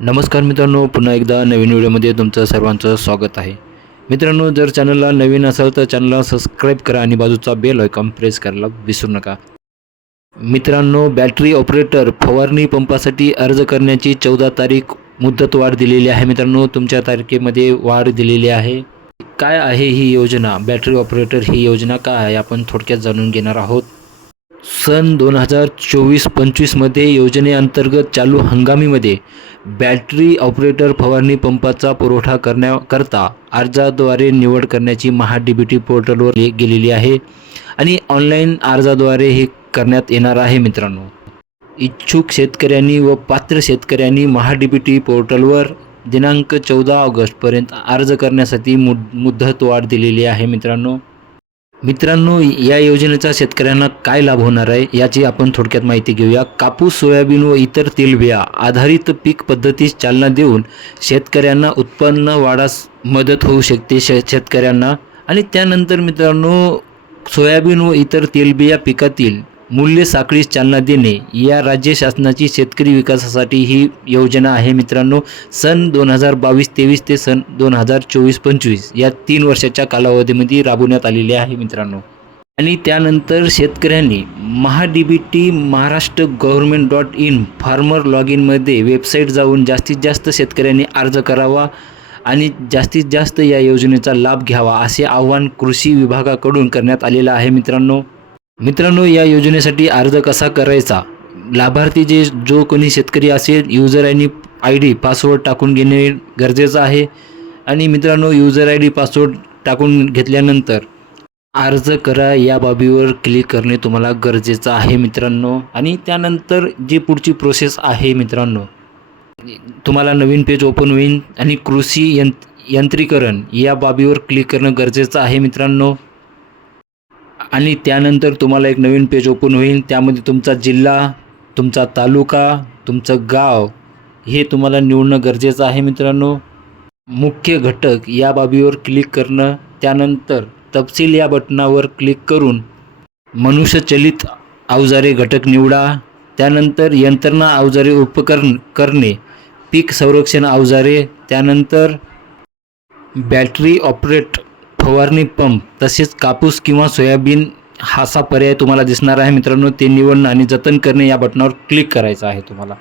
नमस्कार मित्रांनो पुन्हा एकदा नवीन व्हिडिओमध्ये तुमचं सर्वांचं स्वागत आहे. मित्रांनो जर चॅनलला नवीन असाल तर चॅनलला सबस्क्राईब करा आणि बाजूचा बेल आयकॉन प्रेस करायला विसरू नका. मित्रांनो बॅटरी ऑपरेटर फवारणी पंपासाठी अर्ज करण्याची चौदा तारीख मुदतवाढ दिलेली आहे मित्रांनो तुमच्या तारखेमध्ये वाढ दिलेली आहे. काय आहे ही योजना? बॅटरी ऑपरेटर ही योजना काय आहे? आपण थोडक्यात जाणून घेणार आहोत. सन दोन हजार चोवीस पंचवीसमध्ये योजनेअंतर्गत चालू हंगामीमध्ये बॅटरी ऑपरेटर फवारणी पंपाचा पुरवठा करण्याकरता अर्जाद्वारे निवड करण्याची महा डी बी टी पोर्टलवर गेलेली आहे आणि ऑनलाईन अर्जाद्वारे हे करण्यात येणार आहे मित्रांनो. इच्छुक शेतकऱ्यांनी व पात्र शेतकऱ्यांनी महा डी बी टी पोर्टलवर दिनांक चौदा ऑगस्टपर्यंत अर्ज करण्यासाठी मुद मुदतवाढ दिलेली आहे मित्रांनो. मित्रांनो या योजनेचा शेतकऱ्यांना काय लाभ होणार आहे याची आपण थोडक्यात माहिती घेऊया. कापूस सोयाबीन व इतर तेलबिया आधारित पीक पद्धतीस चालना देऊन शेतकऱ्यांना उत्पन्न वाढास मदत होऊ शकते शे शेतकऱ्यांना. आणि त्यानंतर मित्रांनो सोयाबीन व इतर तेलबिया पिकातील मूल्य साखळीस चालना देणे या राज्य शासनाची शेतकरी विकासासाठी ही योजना आहे. मित्रांनो सन दोन हजार बावीस तेवीस ते सन दोन हजार चोवीस पंचवीस या तीन वर्षाच्या कालावधीमध्ये राबवण्यात आलेली आहे मित्रांनो. आणि त्यानंतर शेतकऱ्यांनी Maha D B T Maharashtra government dot in farmer log इनमध्ये website जाऊन जास्तीत जास्त शेतकऱ्यांनी अर्ज करावा आणि जास्तीत जास्त या योजनेचा लाभ घ्यावा असे आवाहन कृषी विभागाकडून करण्यात आलेलं आहे मित्रांनो. मित्रांनो या योजनेसाठी अर्ज कसा करायचा? लाभार्थी जे जो कोणी शेतकरी असेल user I D I D password टाकून घेणे गरजेचं आहे. आणि मित्रांनो युजर आय डी पासवर्ड टाकून घेतल्यानंतर अर्ज करा या बाबीवर क्लिक करणे तुम्हाला गरजेचं आहे मित्रांनो. आणि त्यानंतर जी पुढची प्रोसेस आहे मित्रांनो तुम्हाला नवीन पेज ओपन होईल. आणि कृषी यंत यंत्रीकरण या बाबीवर क्लिक करणं गरजेचं आहे मित्रांनो. आणि त्यानंतर तुम्हाला एक नवीन पेज ओपन होईल. त्यामध्ये तुमचा जिल्हा तुमचा तालुका तुमचं गाव हे तुम्हाला निवडणं गरजेचं आहे मित्रांनो. मुख्य घटक या बाबीवर क्लिक करणं त्यानंतर तपशील या बटनावर क्लिक करून मनुष्यचलित अवजारे घटक निवडा त्यानंतर यंत्रणा अवजारे उपकरण करणे पीक संरक्षण अवजारे त्यानंतर बॅटरी ऑपरेट फवारणी पंप तसेच कापूस किंवा सोयाबीन हासा पर्याय तुम्हाला दिसणार आहे मित्रांनो. ते निवडणं आणि जतन करणे या बटनावर क्लिक करायचं आहे तुम्हाला.